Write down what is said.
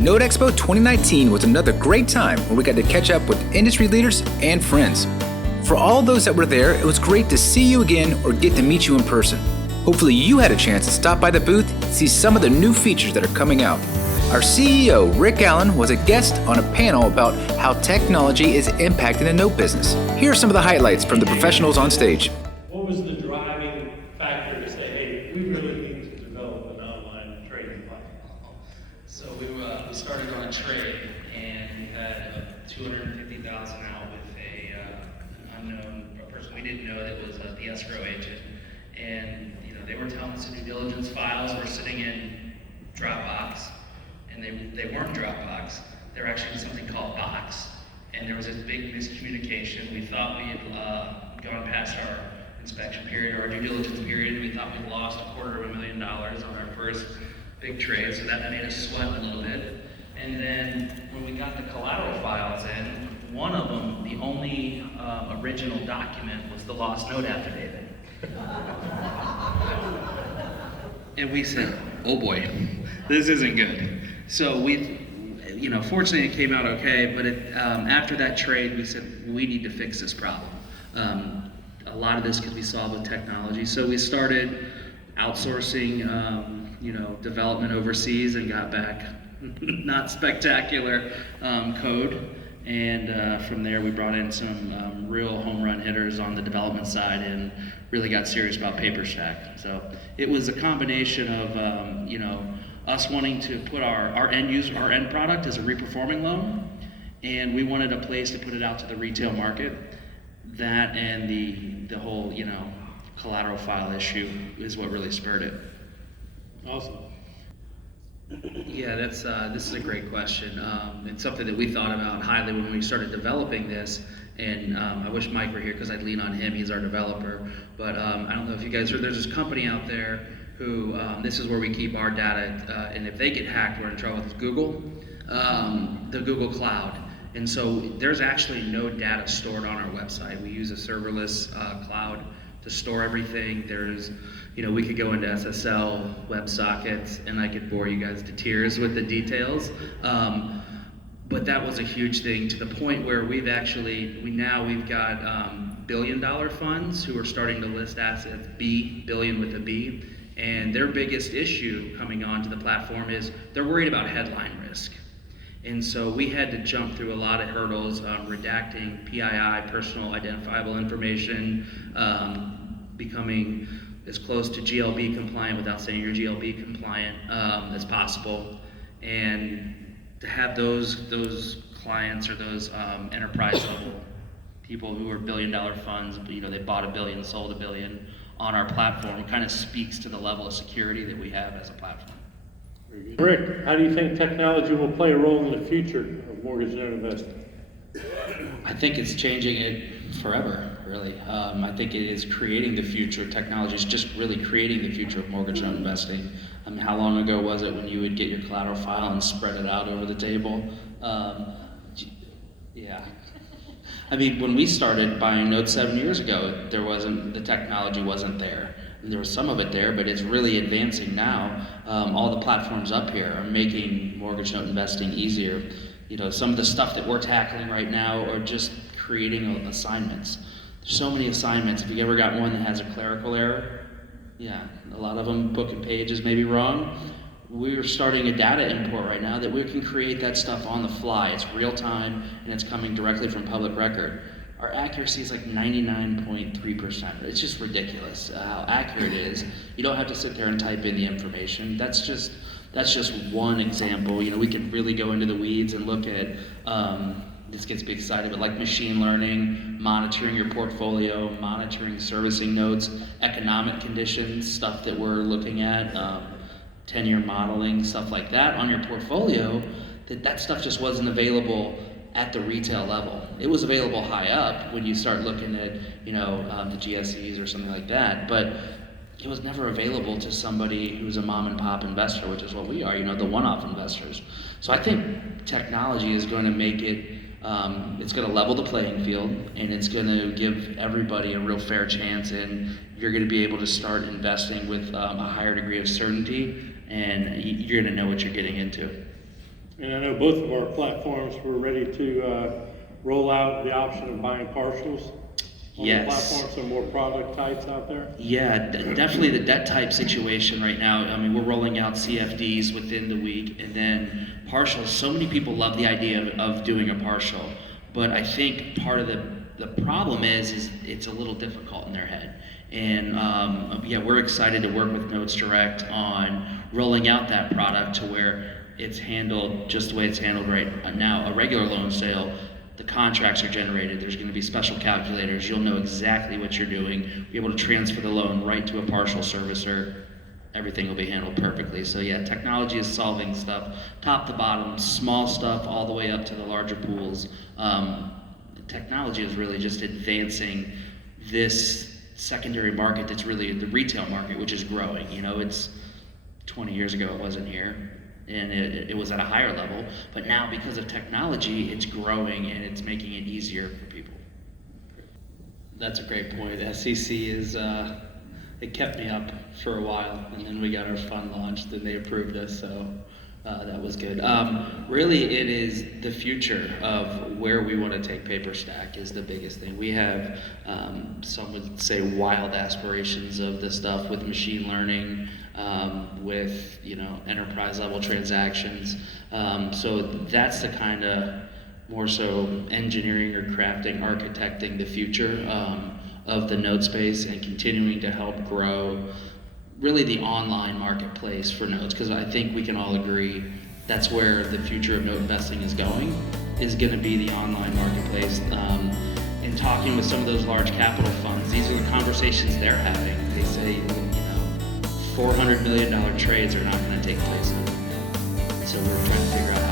Note Expo 2019 was another great time where we got to catch up with industry leaders and friends. For all those that were there, it was great to see you again or get to meet you in person. Hopefully you had a chance to stop by the booth and see some of the new features that are coming out. Our CEO, Rick Allen, was a guest on a panel about how technology is impacting the note business. Here are some of the highlights from the professionals on stage. What was the driving factor to say, hey, we really need to develop an online trading platform? So we started on a trade, and we had 250,000 out with an unknown person we didn't know that was the escrow agent. And they were telling us the due diligence files were sitting in Dropbox, and they weren't Dropbox. They were actually something called Box. And there was this big miscommunication. We thought we had gone past our inspection period or our due diligence period. We thought we'd lost $250,000 on our first big trade, so that made us sweat a little bit. And then when we got the collateral files in, one of them, the only original document was the lost note affidavit. And we said, oh boy, this isn't good. So fortunately it came out okay, but after that trade, we said, we need to fix this problem. A lot of this could be solved with technology. So we started outsourcing, development overseas and got back not spectacular code. And from there, we brought in some real home run hitters on the development side and really got serious about Paperstac. So it was a combination of, us wanting to put our end product as a reperforming loan, and we wanted a place to put it out to the retail market. That and the whole, collateral file issue is what really spurred it. Awesome. Yeah, this is a great question. It's something that we thought about highly when we started developing this, and I wish Mike were here because I'd lean on him. He's our developer. But I don't know if you guys heard, there's this company out there who, this is where we keep our data, and if they get hacked, we're in trouble with Google, the Google Cloud. And so there's actually no data stored on our website. We use a serverless cloud to store everything. There's, we could go into SSL, WebSockets, and I could bore you guys to tears with the details. But that was a huge thing to the point where we've got billion-dollar funds who are starting to list assets billion with a B. And their biggest issue coming onto the platform is they're worried about headline risk. And so we had to jump through a lot of hurdles on redacting PII, personal identifiable information, becoming as close to GLB compliant without saying you're GLB compliant as possible. And to have those clients or those enterprise level people who are billion-dollar funds, they bought $1 billion, sold $1 billion on our platform, kind of speaks to the level of security that we have as a platform. Rick, how do you think technology will play a role in the future of mortgage note investing? I think it's changing it forever, really. I think it is creating the future. Technology is just really creating the future of mortgage note investing. I mean, how long ago was it when you would get your collateral file and spread it out over the table? Yeah. I mean, when we started buying notes 7 years ago, the technology wasn't there. There was some of it there, but it's really advancing now. All the platforms up here are making mortgage note investing easier. Some of the stuff that we're tackling right now are just creating assignments. There's so many assignments. If you ever got one that has a clerical error, yeah, a lot of them, book and page is maybe wrong. We're starting a data import right now that we can create that stuff on the fly. It's real time and it's coming directly from public record. Our accuracy is like 99.3%. It's just ridiculous how accurate it is. You don't have to sit there and type in the information. That's just one example. We could really go into the weeds and look at, this gets me excited, but like machine learning, monitoring your portfolio, monitoring servicing notes, economic conditions, stuff that we're looking at, 10-year modeling, stuff like that on your portfolio, that stuff just wasn't available at the retail level. It was available high up when you start looking at, the GSEs or something like that, but it was never available to somebody who's a mom and pop investor, which is what we are, the one-off investors. So I think technology is going to make it, it's going to level the playing field, and it's going to give everybody a real fair chance, and you're going to be able to start investing with a higher degree of certainty, and you're going to know what you're getting into. And I know both of our platforms were ready to roll out the option of buying partials on the platform, so more product types out there. Yeah, definitely the debt type situation right now. I mean, we're rolling out CFDs within the week, and then partials. So many people love the idea of doing a partial, but I think part of the problem is it's a little difficult in their head. And yeah, we're excited to work with Notes Direct on rolling out that product to where it's handled just the way it's handled right now. A regular loan sale, the contracts are generated, there's going to be special calculators, you'll know exactly what you're doing, be able to transfer the loan right to a partial servicer, everything will be handled perfectly. So yeah, technology is solving stuff top to bottom, small stuff all the way up to the larger pools. Technology is really just advancing this secondary market that's really the retail market, which is growing. You know, it's 20 years ago it wasn't here, and it was at a higher level, but now because of technology, it's growing and it's making it easier for people. That's a great point. SEC is, it kept me up for a while, and then we got our fund launched and they approved us, so that was good. Really, it is the future of where we want to take Paperstac is the biggest thing. We have, some would say, wild aspirations of this stuff with machine learning, with enterprise level transactions. So that's the kind of more so engineering or crafting, architecting the future of the note space and continuing to help grow really the online marketplace for notes, because I think we can all agree that's where the future of note investing is going to be the online marketplace. In talking with some of those large capital funds, these are the conversations they're having. They say, $400 million trades are not going to take place. So we're trying to figure out